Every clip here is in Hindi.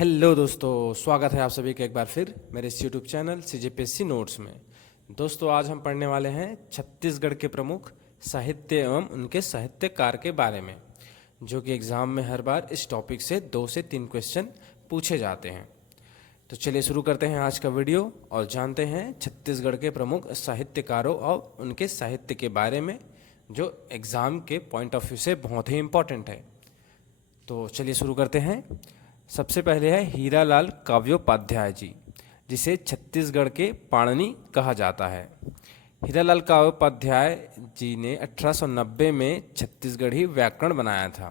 हेलो दोस्तों, स्वागत है आप सभी का एक बार फिर मेरे इस यूट्यूब चैनल सीजीपीएससी नोट्स में। दोस्तों, आज हम पढ़ने वाले हैं छत्तीसगढ़ के प्रमुख साहित्य एवं उनके साहित्यकार के बारे में, जो कि एग्ज़ाम में हर बार इस टॉपिक से 2 से 3 क्वेश्चन पूछे जाते हैं। तो चलिए शुरू करते हैं आज का वीडियो और जानते हैं छत्तीसगढ़ के प्रमुख साहित्यकारों और उनके साहित्य के बारे में, जो एग्ज़ाम के पॉइंट ऑफ व्यू से बहुत ही इम्पोर्टेंट है। तो चलिए शुरू करते हैं। सबसे पहले है हीरालाल काव्योपाध्याय जी, जिसे छत्तीसगढ़ के पाणिनि कहा जाता है। हीरालाल काव्योपाध्याय जी ने 1890 में छत्तीसगढ़ी व्याकरण बनाया था।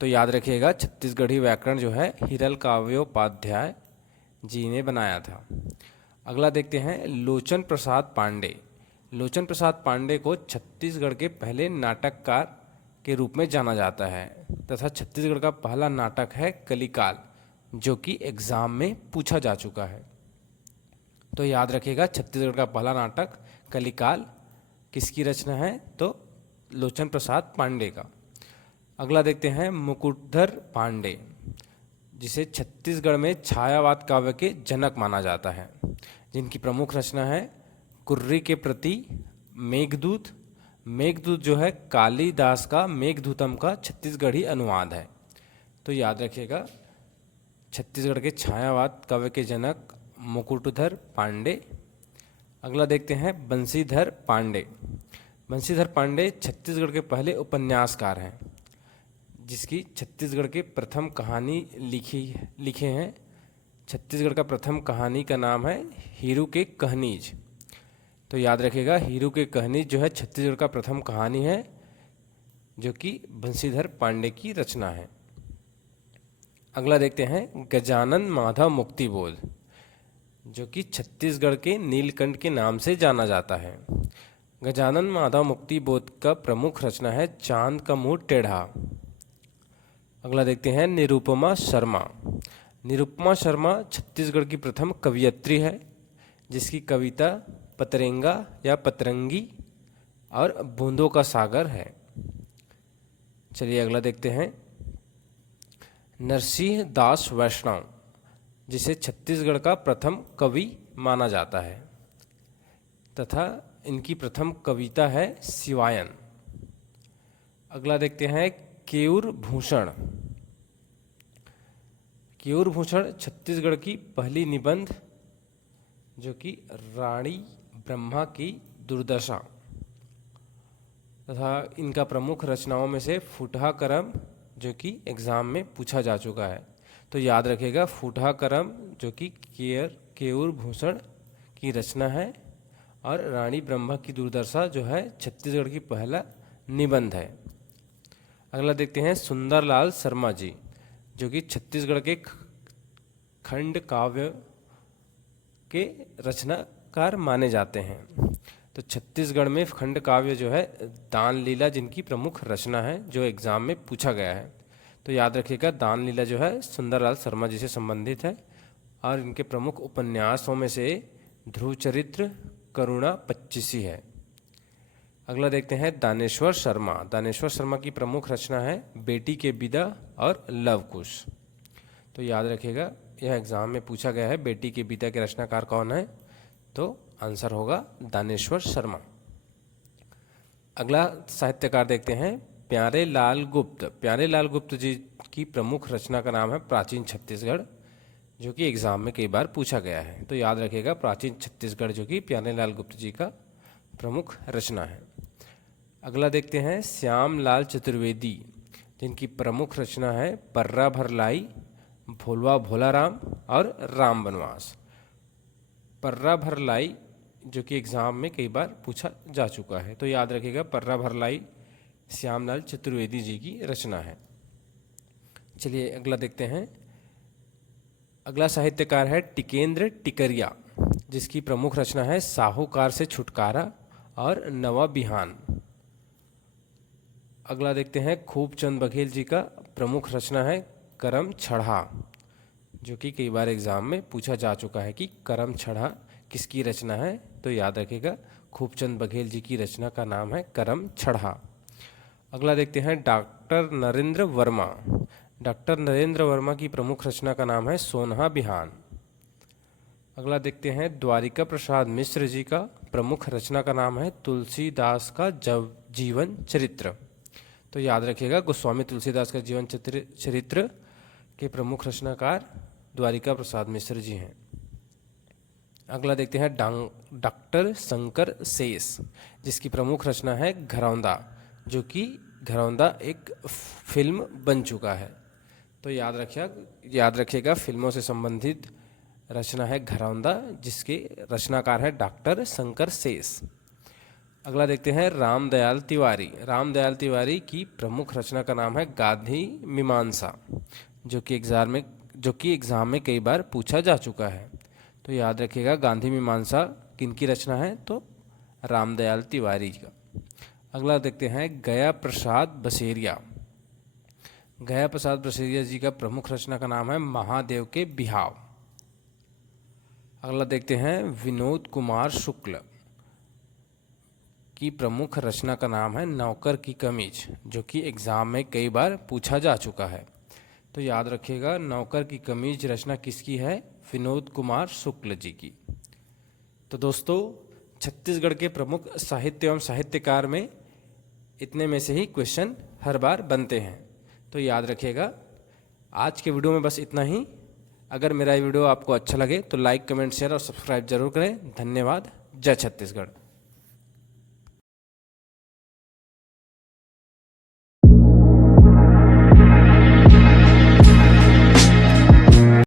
तो याद रखिएगा, छत्तीसगढ़ी व्याकरण जो है हीरालाल काव्योपाध्याय जी ने बनाया था। अगला देखते हैं लोचन प्रसाद पांडे। लोचन प्रसाद पांडे को छत्तीसगढ़ के पहले नाटककार के रूप में जाना जाता है तथा छत्तीसगढ़ का पहला नाटक है कलिकाल, जो कि एग्ज़ाम में पूछा जा चुका है। तो याद रखिएगा, छत्तीसगढ़ का पहला नाटक कलिकाल किसकी रचना है? तो लोचन प्रसाद पांडे का। अगला देखते हैं मुकुटधर पांडे, जिसे छत्तीसगढ़ में छायावाद काव्य के जनक माना जाता है, जिनकी प्रमुख रचना है कुर्री के प्रति, मेघदूत। मेघदूत जो है कालिदास का मेघदूतम का छत्तीसगढ़ी अनुवाद है। तो याद रखिएगा, छत्तीसगढ़ के छायावाद काव्य के जनक मुकुटधर पांडे। अगला देखते हैं बंशीधर पांडे। बंशीधर पांडे छत्तीसगढ़ के पहले उपन्यासकार हैं, जिसकी छत्तीसगढ़ के प्रथम कहानी लिखे हैं। छत्तीसगढ़ का प्रथम कहानी का नाम है हीरू के कहनीज। तो याद रखिएगा, हीरू के कहनीज जो है छत्तीसगढ़ का प्रथम कहानी है, जो कि बंशीधर पांडे की रचना है। अगला देखते हैं गजानन माधव मुक्तिबोध, जो कि छत्तीसगढ़ के नीलकंठ के नाम से जाना जाता है। गजानन माधव मुक्तिबोध का प्रमुख रचना है चांद का मुंह टेढ़ा। अगला देखते हैं निरुपमा शर्मा। निरुपमा शर्मा छत्तीसगढ़ की प्रथम कवयित्री है, जिसकी कविता पतरेंगा या पतरंगी और बूंदों का सागर है। चलिए अगला देखते हैं नरसिंह दास वैष्णव, जिसे छत्तीसगढ़ का प्रथम कवि माना जाता है तथा इनकी प्रथम कविता है शिवायन। अगला देखते हैं केयूर भूषण। केयूर भूषण छत्तीसगढ़ की पहली निबंध, जो कि रानी ब्रह्मा की दुर्दशा तथा इनका प्रमुख रचनाओं में से फुटहा करम, जो कि एग्ज़ाम में पूछा जा चुका है। तो याद रखिएगा, फुटहा करम जो कि केयूर भूषण की रचना है और रानी ब्रह्मा की दुर्दशा जो है छत्तीसगढ़ की पहला निबंध है। अगला देखते हैं सुंदरलाल शर्मा जी, जो कि छत्तीसगढ़ के खंड काव्य के रचनाकार माने जाते हैं। तो छत्तीसगढ़ में खंड काव्य जो है दान लीला, जिनकी प्रमुख रचना है, जो एग्ज़ाम में पूछा गया है। तो याद रखिएगा, दान लीला जो है सुंदरलाल शर्मा जी से संबंधित है और इनके प्रमुख उपन्यासों में से ध्रुव चरित्र, करुणा, पच्चीसी है। अगला देखते हैं दानेश्वर शर्मा। दानेश्वर शर्मा की प्रमुख रचना है बेटी के विदा और लवकुश। तो याद रखिएगा, यह एग्ज़ाम में पूछा गया है, बेटी के विदा के रचनाकार कौन है? तो आंसर होगा दानेश्वर शर्मा। अगला साहित्यकार देखते हैं प्यारे लाल गुप्त। प्यारे लाल गुप्त जी की प्रमुख रचना का नाम है प्राचीन छत्तीसगढ़, जो कि एग्ज़ाम में कई बार पूछा गया है। तो याद रखिएगा, प्राचीन छत्तीसगढ़ जो कि प्यारे लाल गुप्त जी का प्रमुख रचना है। अगला देखते हैं श्याम लाल चतुर्वेदी, जिनकी प्रमुख रचना है पर्रा भरलाई, भोलवा भोला राम और राम वनवास। पर्रा भरलाई जो कि एग्ज़ाम में कई बार पूछा जा चुका है। तो याद रखिएगा, पर्रा भरलाई श्यामलाल चतुर्वेदी जी की रचना है। चलिए अगला देखते हैं। अगला साहित्यकार है टिकेंद्र टिकरिया, जिसकी प्रमुख रचना है साहूकार से छुटकारा और नवा बिहान। अगला देखते हैं खूबचंद बघेल जी का प्रमुख रचना है करम छढ़ा, जो कि कई बार एग्ज़ाम में पूछा जा चुका है कि करम छढ़ा किसकी रचना है। तो याद रखिएगा, खूबचंद बघेल जी की रचना का नाम है करम छढ़ा। अगला देखते हैं डॉक्टर नरेंद्र वर्मा। डॉक्टर नरेंद्र वर्मा की प्रमुख रचना का नाम है सोनहा बिहान। अगला देखते हैं द्वारिका प्रसाद मिश्र जी का प्रमुख रचना का नाम है तुलसीदास का जीवन चरित्र। तो याद रखिएगा गोस्वामी तुलसीदास का जीवन चरित्र के प्रमुख रचनाकार द्वारिका प्रसाद मिश्र जी हैं। अगला देखते हैं डॉक्टर शंकर शेष, जिसकी प्रमुख रचना है घरौंदा, जो कि घरौंदा एक फिल्म बन चुका है। तो याद रखिएगा फिल्मों से संबंधित रचना है घरौंदा, जिसके रचनाकार है डॉक्टर शंकर शेष। अगला देखते हैं रामदयाल तिवारी। रामदयाल तिवारी की प्रमुख रचना का नाम है गांधी मीमांसा, जो कि एग्जाम में कई बार पूछा जा चुका है। तो याद रखिएगा गांधी मीमांसा किनकी रचना है, तो रामदयाल तिवारी का। अगला देखते हैं गया प्रसाद बसेरिया। गया प्रसाद बसेरिया जी का प्रमुख रचना का नाम है महादेव के बिहाव। अगला देखते हैं विनोद कुमार शुक्ल की प्रमुख रचना का नाम है नौकर की कमीज, जो कि एग्जाम में कई बार पूछा जा चुका है। तो याद रखिएगा नौकर की कमीज रचना किसकी है, विनोद कुमार शुक्ल जी की। तो दोस्तों छत्तीसगढ़ के प्रमुख साहित्य एवं साहित्यकार में इतने में से ही क्वेश्चन हर बार बनते हैं। तो याद रखिएगा आज के वीडियो में बस इतना ही। अगर मेरा वीडियो आपको अच्छा लगे तो लाइक, कमेंट, शेयर और सब्सक्राइब जरूर करें। धन्यवाद। जय छत्तीसगढ़।